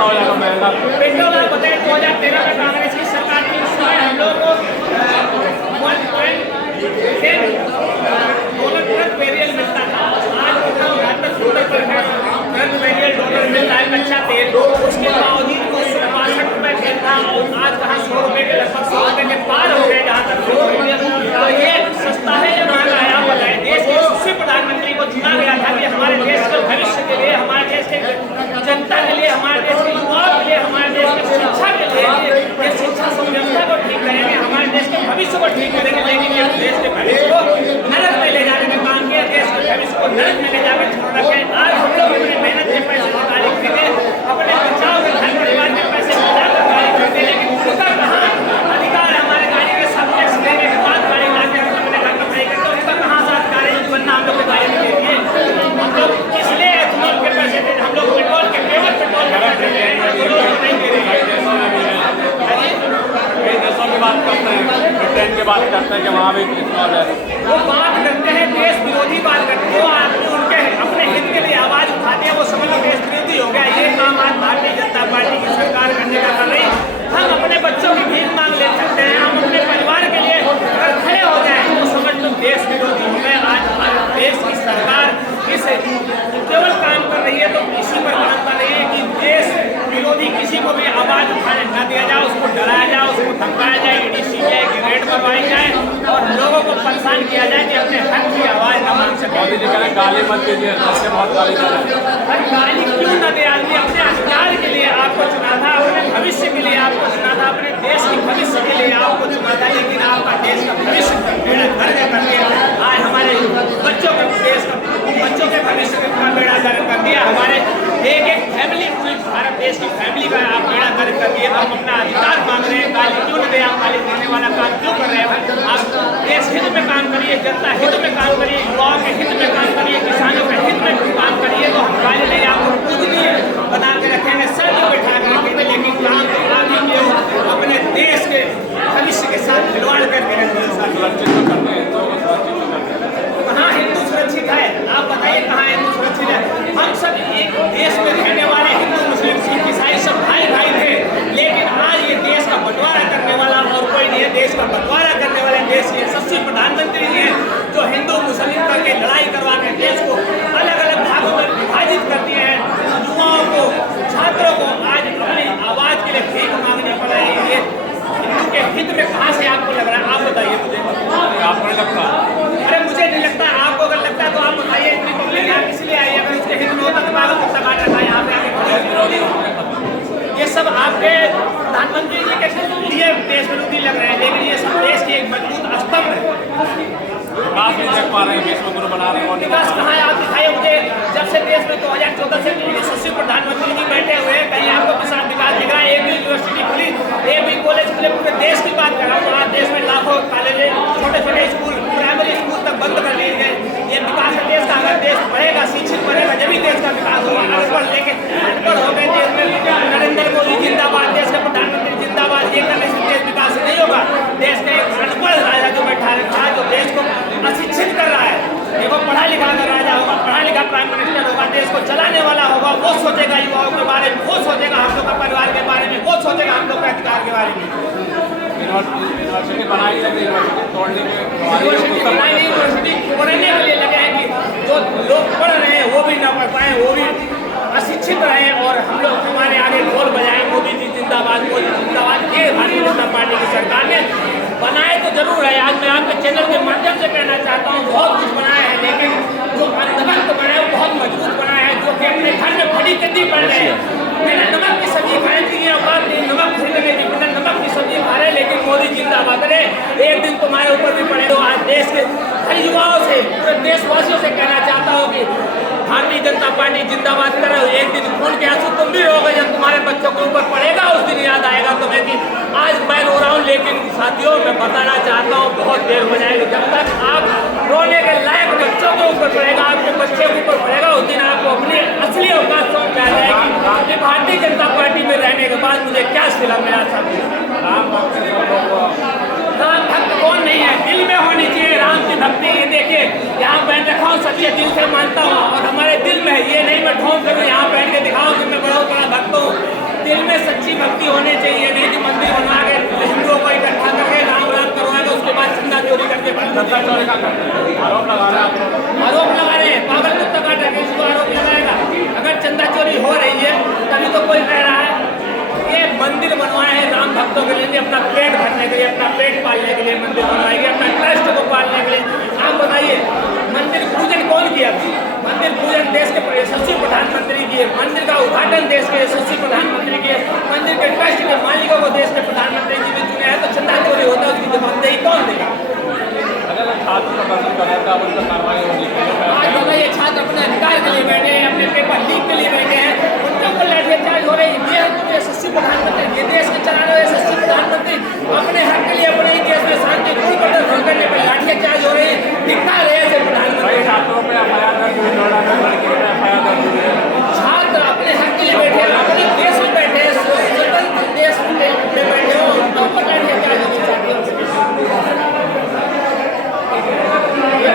सस्ता हो जाएगा महंगा। पेट्रोल आप बताएं 2013 में कांग्रेस की सरकार थी, उस समय हम लोग को $1.10 वेरियल मिलता था। आज $70 मिल रहा है कच्चा तेल, उसके बावजूद ₹162 तेल था और आज कहाँ ₹100 के लगभग ₹100 के पार हो गए। जहाँ तक तो ये सस्ता है या महंगा है आप बताएं। देश के यशस्वी प्रधानमंत्री को चुना गया था कि हमारे देश के भविष्य के लिए, हमारे देश के जनता के लिए, हमारे देश के युवाओं के लिए, हमारे देश की शिक्षा के लिए, ये शिक्षा व्यवस्था को ठीक करेंगे, हमारे देश के भविष्य को ठीक करेंगे। लेकिन ये देश के भविष्य को नरक में ले जाने का काम किया, देश के भविष्य को नरक में ले जाकर छोड़ रखे। आज हम लोग अपनी मेहनत के पैसे से गाड़ी खरीदे, अपने बचाव के घर परिवार के पैसे बचाकर गाड़ी खरीदे, लेकिन उनका कहाँ अधिकार है? हमारे गाड़ी के सब टैक्स देने के बाद गाड़ी लाके अपने घर में खड़ी करते, उनका कहाँ सा अधिकार है बनना हम लोग के गाड़ी में देती है? हम लोग इसलिए एथेनॉल के पैसे दे, हम लोग पेट्रोल के केवल पेट्रोल के पैसे दे रहे हैं, वो लोग नहीं दे रहे हैं। कई देशों की बात करते हैं, ब्रिटेन की बात करते हैं कि वहाँ भी इथेनॉल है। वो बात करते हैं देश विरोधी बात करते हैं, वो आदमी उनके अपने हित के लिए आवाज उठाते हैं, वो समझ लो देश विरोधी हो गया। ये काम आज भारतीय जनता पार्टी की सरकार करने का कर रही। हम अपने बच्चों की भीख मांग ले सकते हैं, हम अपने परिवार के लिए अगर खड़े हो जाए तो समझ लो देश विरोधी हो गए। आज देश की सरकार इस केवल काम कर रही है तो इसी पर काम कर रही है कि देश विरोधी किसी को भी आवाज उठाने न दिया जाए, उसको डराया जाए, उसको धमकाया जाए, ईडी सीबीआई की रेड करवाई जाए और लोगों को परेशान किया जाए कि अपने हक की आवाज न मांग सके। मोदी जी कह गाली मत दीजिए, सबसे बहुत गाली दे रहे हैं। गाली क्यों न दे? आदमी अपने अधिकार के लिए आपको चुना था, अपने भविष्य के लिए आपको चुना था, अपने देश के भविष्य के लिए आपको चुना था, लेकिन आपका देश का भविष्य बेड़ा गर्क करके आज हमारे बच्चों के देश का बच्चों के भविष्य का बेड़ा गर्क कर दिया। हमारे एक एक फैमिली, पूरी भारत देश की फैमिली का आप बेड़ा गर्क कर दिए। हम अपना अधिकार मांग रहे हैं, गाली क्यों न दे? आप गाली देने वाला काम क्यों कर रहे हैं? आप देश हित में काम करिए, जनता हित में काम करिए, युवाओं के हित में काम करिए, किसानों के हित में काम करिए। तो हम गाली नहीं आपको खुद नहीं बना के रखेंगे, सर जो बैठा के रखेंगे, लेकिन काम तो आप ही के अपने देश के भविष्य के साथ खिलवाड़ करके रखेंगे। सुरक्षित तो करते हैं, तो सुरक्षित तो करते हैं। कहाँ हिंदू सुरक्षित है? आप बताइए कहाँ हिंदू सुरक्षित है? हम सब एक देश में रहने वाले हिंदू मुस्लिम सिख ईसाई सब भाई भाई थे, लेकिन आज ये देश का बंटवारा करने वाला और कोई नहीं है। देश का बंटवारा करने वाले देश के यशस्वी प्रधानमंत्री हैं जो हिंदू मुस्लिम करके लड़ाई करवा के देश को अलग अलग भागों में विभाजित कर दिए हैं। युवाओं को, छात्रों को आज अपनी आवाज के लिए भीख मांगनी पड़ रही है। ये हिंदू के हित में कहाँ से आपको लग रहा है? आप बताइए मुझे। आपको नहीं लगता? अरे मुझे नहीं लगता, आपको अगर लगता है तो आप बताइए। इतनी पब्लिक यहाँ इसलिए आई है, अगर उसके हित में होता तो बालों को सगा रखा है यहाँ पे आके। ये सब आपके प्रधानमंत्री जी के लिए देश विरोधी लग रहे हैं, लेकिन ये सब देश की एक मजबूत स्तंभ है। विकास नहीं देख पा रहे हैं, विश्व गुरु बना रहे हैं। विकास कहाँ है? आप दिखाइए मुझे। जब से देश में 2014 से यशस्वी प्रधानमंत्री जी बैठे हुए हैं, कहीं आपको किसान विकास दिख रहा है? एक भी यूनिवर्सिटी खुली, एक भी कॉलेज खुले? पूरे देश की बात कर रहा हूँ। आज देश में लाखों कॉलेज, छोटे छोटे स्कूल, प्राइमरी स्कूल तक बंद कर दिए गए। ये विकास है देश का। अगर देश बढ़ेगा, शिक्षित बढ़ेगा, जब भी देश का विकास होगा। अनपढ़ लेके अनपढ़ हो गए देश में। नरेंद्र मोदी जिंदाबाद, देश के प्रधानमंत्री जिंदाबाद, ये करने से देश विकास नहीं होगा। देश का एक अनपढ़ राजा जो बैठा रखा है, जो देश को अशिक्षित कर रहा है, देखो पढ़ा लिखा का राजा होगा, पढ़ा लिखा प्राइम मिनिस्टर होगा, देश को चलाने वाला होगा, वो सोचेगा युवाओं के बारे में, वो सोचेगा हम लोग का परिवार के बारे में, वो सोचेगा हम लोग के अधिकार के बारे में। यूनिवर्सिटी बनाई जाती है, यूनिवर्सिटी तोड़ने में यूनिवर्सिटी पढ़ने के लिए लगे हैं कि जो लोग पढ़ रहे हैं वो भी ना पढ़ पाए, वो भी अशिक्षित रहे और हम लोग हमारे आगे ढोल बजाएं मोदी जी जिंदाबाद, मोदी जिंदाबाद। ये भारतीय जनता पार्टी की सरकार ने बनाए तो जरूर है। आज मैं आपके चैनल के माध्यम से कहना चाहता हूँ, बहुत कुछ बनाया है, लेकिन जो अंधभक्त बनाया है वो बहुत मजबूत बनाया है, जो कि अपने घर में बड़ी गद्दी पड़ रहे हैं। बिना नमक की सब्जी खाने की औकात नहीं, नमक खरीदने की बिना नमक की सब्जी खा रहे, लेकिन मोदी जिंदाबाद। अरे एक दिन तुम्हारे ऊपर भी पड़े। तो आज देश के हर युवाओं से, पूरे देशवासियों से कहना चाहता हूँ कि भारतीय जनता पार्टी जिंदाबाद करो। एक दिन खून के आंसू तुम भी रोगे, जब तुम्हारे बच्चों के ऊपर पड़ेगा उस दिन याद आएगा तुम्हें कि आज मैं रो रहा हूँ। लेकिन साथियों मैं बताना चाहता हूँ, बहुत देर हो जाएगी। जब तक आप रोने के लायक बच्चों के ऊपर पड़ेगा, आपके बच्चे के ऊपर पड़ेगा, उस दिन आपको अपनी असली औकात समझ में आ जाएगी कि भारतीय जनता पार्टी में रहने के बाद मुझे क्या सिला मेरा था। राम भक्त कौन नहीं है? दिल में होनी चाहिए राम की भक्ति। ये देखिए यहाँ बैठ रखा हूँ, सच्चे दिल से मानता हूँ और हमारे दिल में ये नहीं मैं ढोंग करूँ, यहाँ बैठ के दिखाऊँ कि मैं बहुत बड़ा भक्त हूँ। चंदा चोरी का आरोप लगा रहे हैं। आरोप लगा रहे हैं, पागल कुत्ता काट रहे हैं, इसको आरोप लगाएगा। अगर चंदा चोरी हो रही है तभी तो कोई कह रहा है। ये मंदिर बनवाए हैं राम भक्तों के लिए, अपना पेट भरने के लिए, अपना पेट पालने के लिए मंदिर बनवाएंगे, अपना ट्रस्ट को पालने के लिए। आप बताइए मंदिर पूजन कौन किया? मंदिर पूजन देश के यशस्वी प्रधानमंत्री किए, मंदिर का उद्घाटन देश के यशस्वी प्रधानमंत्री किए, मंदिर के ट्रस्ट के मालिकों को देश के प्रधानमंत्री जी ने चुने हैं। तो चंदा चोरी होता है उसकी जवाबदेही कौन देगा? अगर छात्र प्रदर्शन कर रहे थे अब उन पर कार्रवाई होगी। आज बताइए छात्र अपने अधिकार के लिए बैठे हैं, अपने पेपर लीक के लिए बैठे हैं, उनके ऊपर लाठीचार्ज हो रही है। ये यशस्वी प्रधानमंत्री